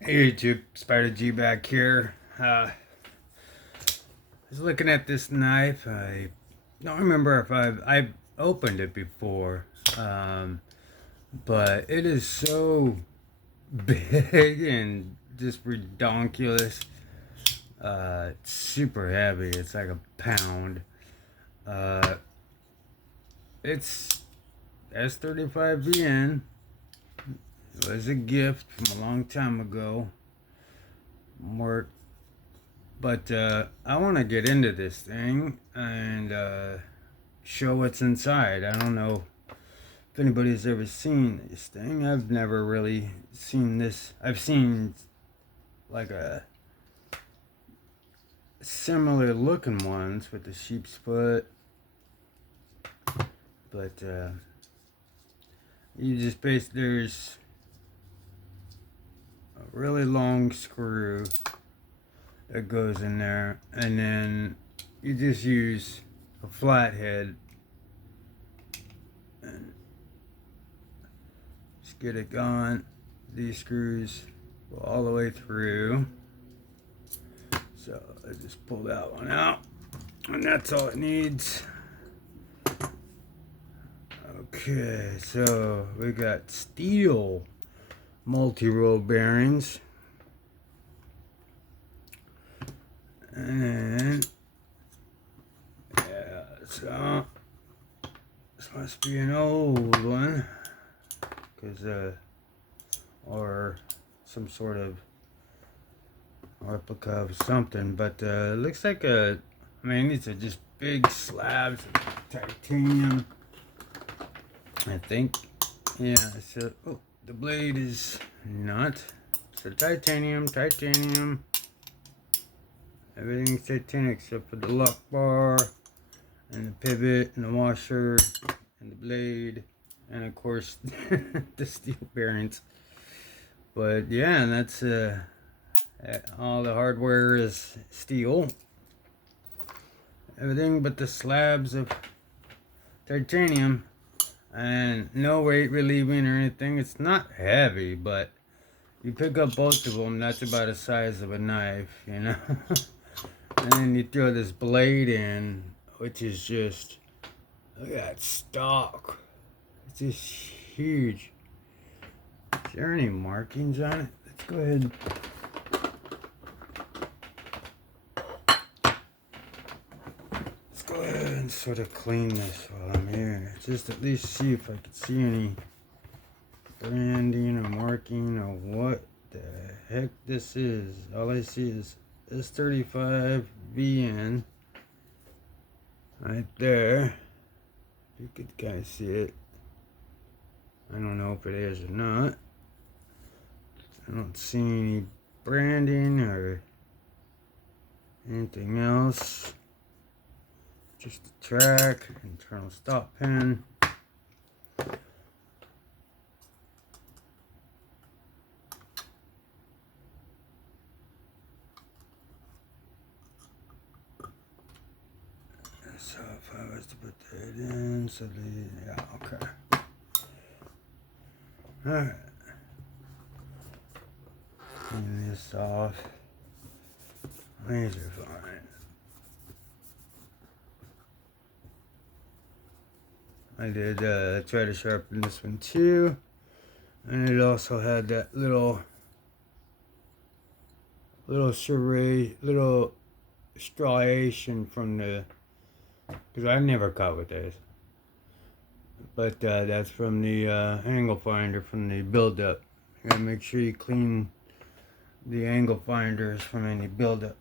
Hey YouTube, Spider G back here. I was looking at this knife. I don't remember if I've opened it before, um, but it is so big and just redonkulous. It's super heavy. It's like a pound. Uh, it's s35vn. It was a gift from a long time ago. More But I want to get into this thing and show what's inside. I don't know if anybody's ever seen this thing. I've never really seen this. I've seen like a similar looking ones with the sheep's foot, but you just there's a really long screw that goes in there, and then you just use a flathead and just get it going. These screws go all the way through. So I just pull that one out, and that's all it needs. Okay, so we got steel multi-roll bearings, and yeah, so this must be an old one, or some sort of replica of something, but it looks like I mean, these are just big slabs of titanium, I think. Yeah, so, oh, the blade is not. So titanium. Everything's titanium except for the lock bar, and the pivot, and the washer, and the blade, and of course, the steel bearings. But yeah, that's all the hardware is steel. Everything but the slabs of titanium, and no weight relieving or anything. It's not heavy, but you pick up both of them, that's about the size of a knife, you know. And then you throw this blade in, which is just, look at that stock. It's just huge. Is there any markings on it? Let's go ahead. Let's go ahead and sort of clean this while I'm here. Just at least see if I can see any branding or marking or what the heck this is. All I see is s35vn right there. You could kind of see it. I don't know if it is or not. I don't see any branding or anything else. Just the track, internal stop pin. So if I was to put that in, so yeah, okay. Alright. Clean this off. These are fine. I did try to sharpen this one too. And it also had that little striation from the, because I've never cut with this. But that's from the angle finder from the build-up. You gotta make sure you clean the angle finders from any build-up,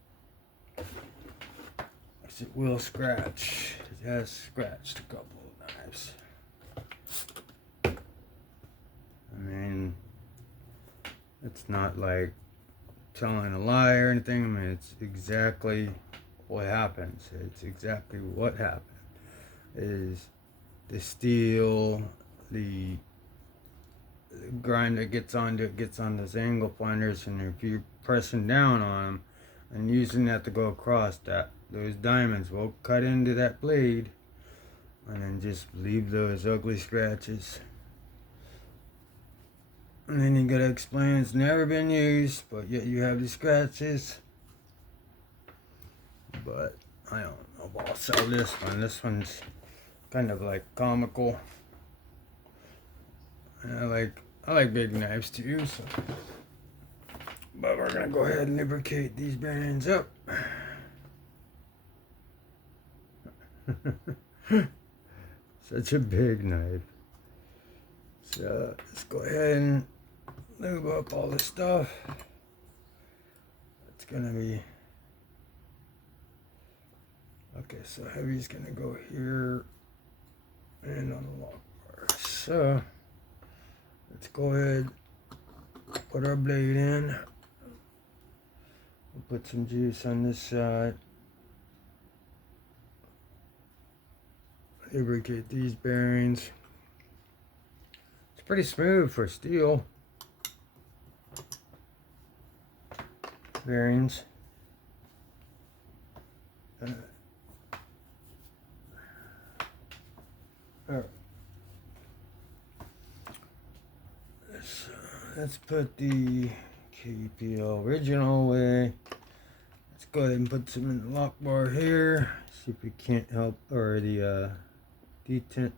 because it will scratch. It has scratched a couple of knives. I mean, it's not like telling a lie or anything. I mean, it's exactly what happens. It's exactly what happened. Is the steel, the grind that gets on those angle finders, and if you're pressing down on them and using that to go across, that those diamonds will cut into that blade and then just leave those ugly scratches. And then you gotta explain it's never been used, but yet you have the scratches. But I don't know if I'll sell this one. This one's kind of like comical. And I like big knives too, so. But we're gonna go ahead and lubricate these bearings up. Such a big knife. So let's go ahead and lube up all the stuff. It's gonna be okay. So heavy's gonna go here and on the lock bar. So let's go ahead, put our blade in. We'll put some juice on this side. Lubricate these bearings. It's pretty smooth for steel bearings. Let's put the KPL original away. Let's go ahead and put some in the lock bar here. See if we can't help, or the detent.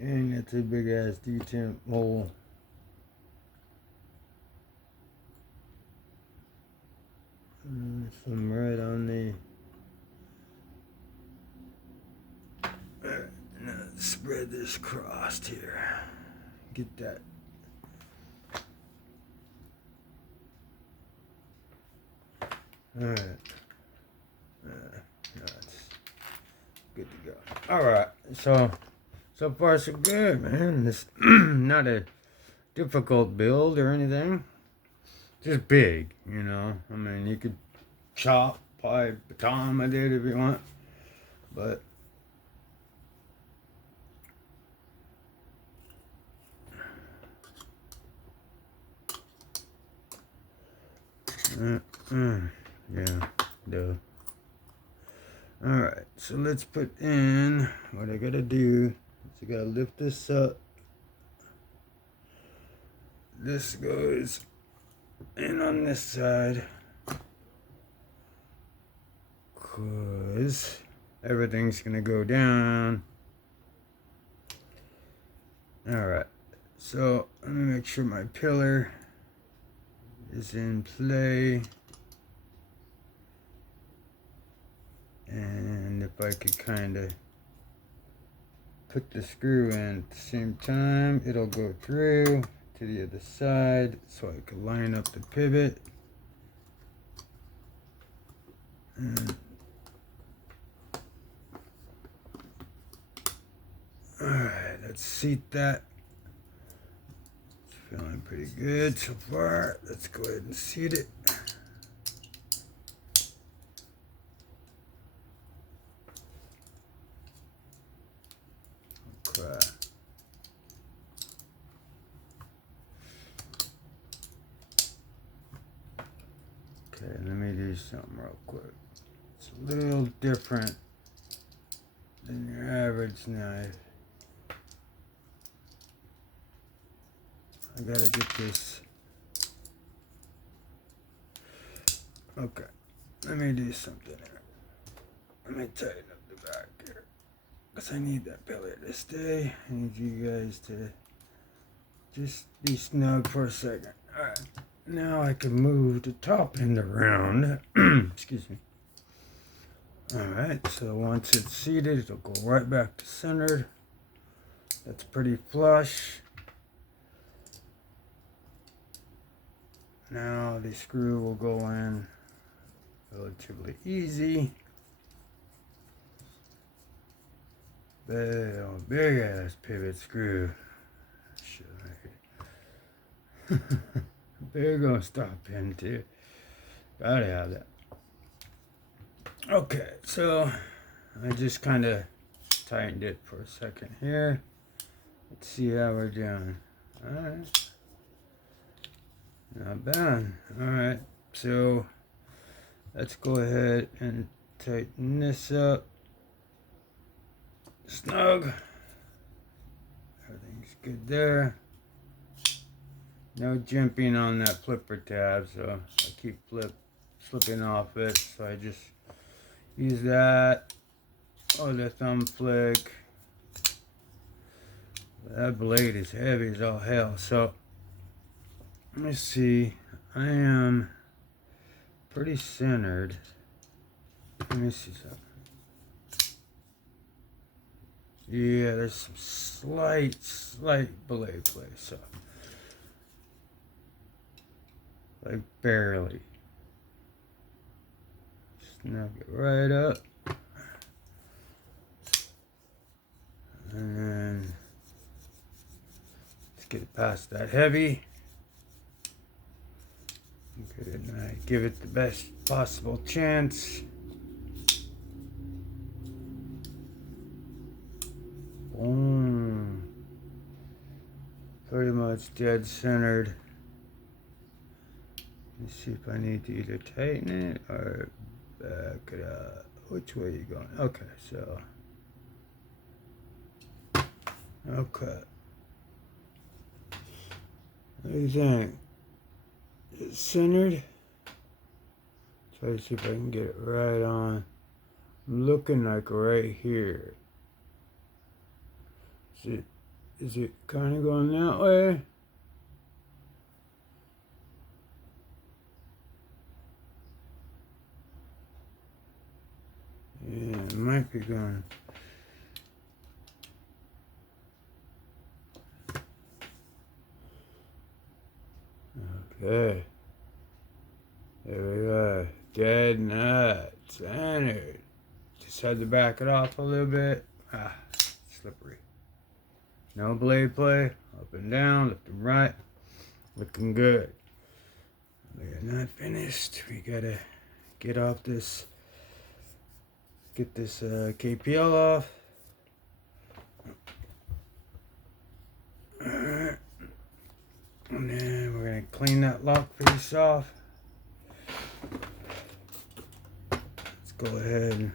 Dang, that's a big ass detent hole. Some right on the. Now spread this across here. Get that. All right. That's good to go. All right. So far so good, man. It's not a difficult build or anything. Just big, you know. I mean, you could chop, probably baton with it if you want, but yeah, duh. All right, so let's put in what I gotta do. So I gotta lift this up. This goes in on this side, cause everything's gonna go down. All right, so let me make sure my pillar is in play. And if I could kind of put the screw in at the same time, it'll go through to the other side, so I can line up the pivot. And all right, let's seat that. It's feeling pretty good so far. Let's go ahead and seat it. Okay, let me do something real quick. It's a little different than your average knife. I gotta get this. Okay, let me do something here. Let me tighten up the back here, because I need that pillar to stay. I need you guys to just be snug for a second. Alright, now I can move the top end around. Excuse me. Alright, so once it's seated, it'll go right back to centered. That's pretty flush. Now the screw will go in relatively easy. Big ass pivot screw. Big gonna stop in too. Gotta have that. Okay, so I just kind of tightened it for a second here. Let's see how we're doing. Alright. Not bad. Alright, so let's go ahead and tighten this up. Snug. Everything's good there. No jimping on that flipper tab, so I keep slipping off it. So I just use that or the thumb flick. That blade is heavy as all hell. So let me see. I am pretty centered. Let me see something. Yeah, there's some slight blade play, so like barely. Just knock it right up, and then let's get it past that heavy. Good, and I give it the best possible chance. Boom. Pretty much dead centered. Let's see if I need to either tighten it or back it up. Which way are you going? Okay, so. Okay. What do you think? Is it centered? Try to see if I can get it right on. I'm looking like right here. Is it kind of going that way? Yeah, it might be going. Okay. There we go. Dead nut. Centered. Just had to back it off a little bit. Slippery. No blade play. Up and down, left and right. Looking good. We're not finished. We gotta get off this. Get this KPL off. Alright. And then we're gonna clean that lock face off. Let's go ahead and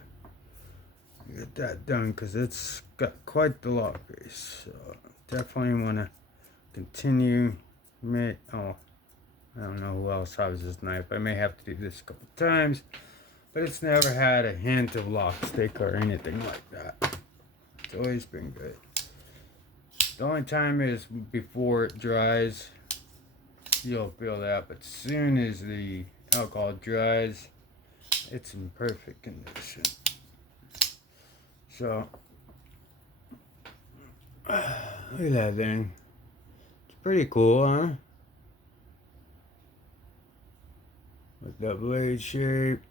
get that done because it's got quite the lock face. So definitely want to continue. Oh, I don't know who else has this knife. I may have to do this a couple times, but it's never had a hint of lock stick or anything like that. It's always been good. The only time is before it dries. You'll feel that, but as soon as the alcohol dries, it's in perfect condition. So, look at that thing. It's pretty cool, huh? With that blade shape.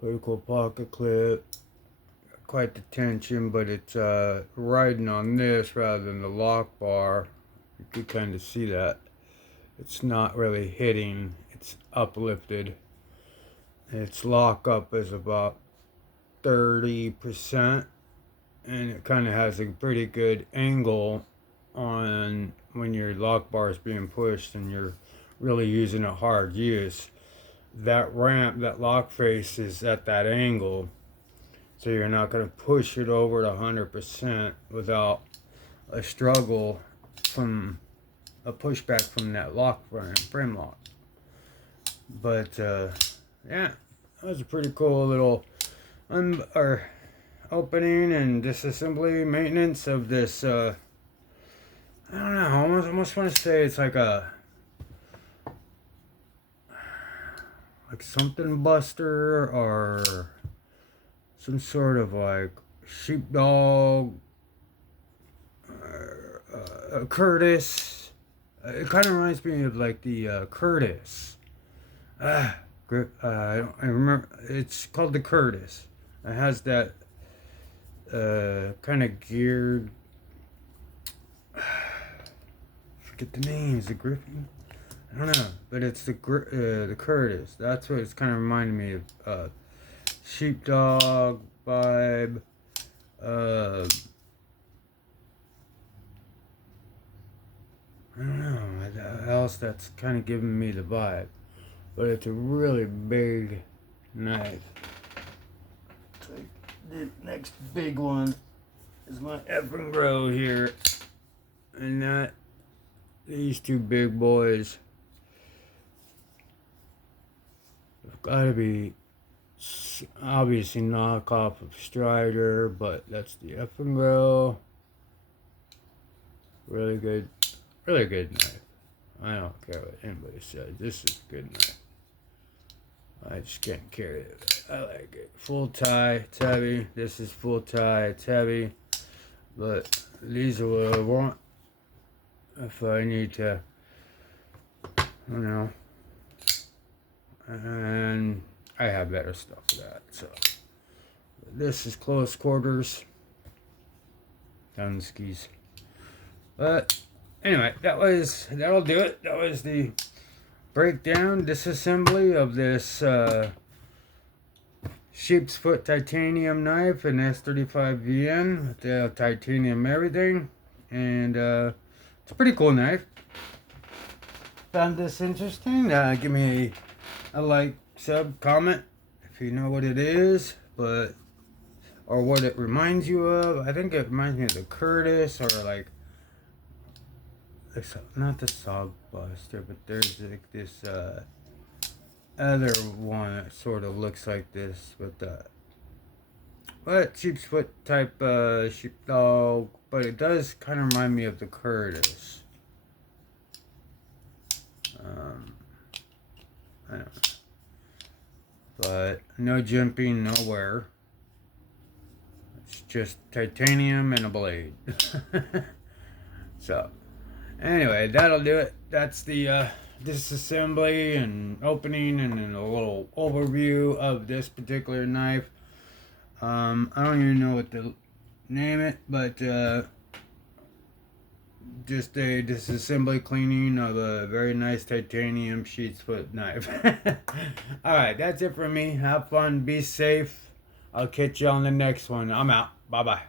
Pretty cool pocket clip. Quite the tension, but it's riding on this rather than the lock bar. You could kind of see that. It's not really hitting, it's uplifted. Its lockup is about 30%, and it kind of has a pretty good angle on when your lock bar is being pushed and you're really using a hard use. That ramp, that lock face is at that angle, so you're not going to push it over to 100% without a struggle from a pushback from that lock frame lock. But yeah, that was a pretty cool little opening and disassembly maintenance of this. I don't know. I almost want to say it's like something buster or some sort of like sheepdog, Curtis. It kind of reminds me of like the Curtis. Grip. I remember. It's called the Curtis. It has that kind of geared. Forget the name. Is it Griffin? I don't know, but it's the Curtis. That's what it's kind of reminding me of. Sheepdog vibe. I don't know what else that's kind of giving me the vibe, but it's a really big knife. Take the next big one. is my effing grow here. And that, these two big boys have got to be obviously knockoff of Strider, but that's the effing grow. Really good knife. I don't care what anybody says. This is a good knife. I just can't carry it. I like it. Full tie, it's heavy. This is full tie, it's heavy. But these are what I want if I need to, you know. And I have better stuff for that. So this is close quarters. Down the skis. But anyway, that'll do it. That was the breakdown, disassembly of this sheep's foot titanium knife and s35vn with the titanium everything. And it's a pretty cool knife. Found this interesting. Give me a like, sub, comment if you know what it is, but or what it reminds you of. I think it reminds me of the Curtis, or like, not the Sog Buster, but there's like this other one that sort of looks like this with the sheep's foot type sheepdog, but it does kind of remind me of the Curtis. I don't know. But no jimping, no wear. It's just titanium and a blade. So anyway, that'll do it. That's the disassembly and opening and then a little overview of this particular knife. I don't even know what to name it, but just a disassembly cleaning of a very nice titanium sheep's foot knife. Alright, that's it for me. Have fun, be safe. I'll catch you on the next one. I'm out. Bye bye.